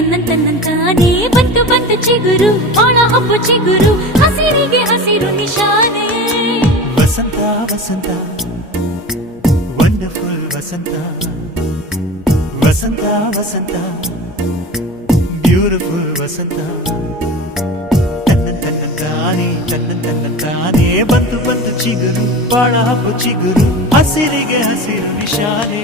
ತನ್ನಂತಾನೇ ಬಂತು ಬಂತು ಚಿಗುರು ಒಳ ಹಬ್ಬ ಚಿಗುರು ಹಸಿರಿಗೆ ಹಸಿರು ನಿಶಾನೆ ವಸಂತ ವಸಂತ ವಂಡರ್ಫುಲ್ ವಸಂತ ವಸಂತ ವಸಂತ ಬ್ಯೂಟಿಫುಲ್ ವಸಂತ ತನ್ನಂತಾನೇ ಬಂತು ಬಂತು ಚಿಗುರು ಬಾಳ ಹಬ್ಬ ಚಿಗುರು ಹಸಿರಿಗೆ ಹಸಿರು ನಿಶಾನೆ